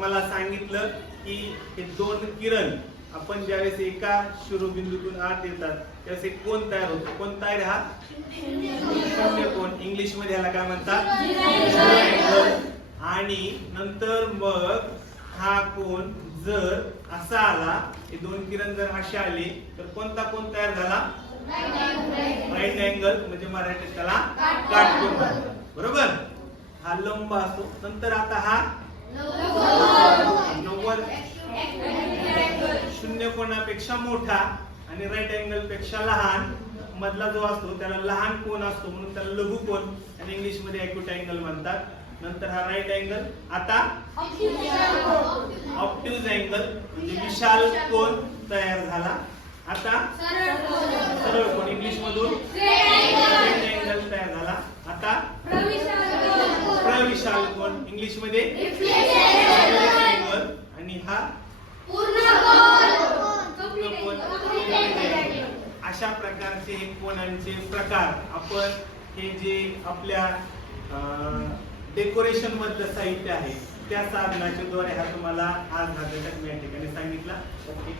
तुम्हाला सांगितलं की हे दोन किरण आपण ज्यावेळेस एका शिरोबिंदूतून आत येतात त्यावेळेस एक कोन तयार होतो. कोण तयार हा शून्य कोन, इंग्लिश मध्ये ह्याला काय म्हणतात अँगल. आणि नंतर मग हा कोन जर असा आला, हे दोन किरण जर असे आले तर कोणता कोन तयार झाला राईट अँगल, म्हणजे मराठीत त्याला काटकोन म्हणतात. बरोबर, हा लंब असतो. नंतर आता हा 90 शून्य कोनापेक्षा मोठा आणि राईट अँगल पेक्षा लहान मधला जो असतो त्याला लहान कोन असतो म्हणून त्याला लघु कोन आणि इंग्लिश मध्ये ॲक्यूट अँगल म्हणतात. नंतर हा राईट अँगल, आता ऑब्ट्यूज अँगल म्हणजे विशाल कोन तयार झाला. आता सरळ कोन, इंग्लिश मधून स्ट्रेट अँगल तयार झाला. आता प्रविशाल कोन, इंग्लिश मध्ये अँगल. आणि हा पूर्ण कोन. अशा प्रकारचे हे कोनांचे प्रकार आपण हे जे आपल्या डेकोरेशन मधलं साहित्य आहे त्या साधनाच्या द्वारे हा तुम्हाला आज हा घटक मी या ठिकाणी सांगितला. ओके.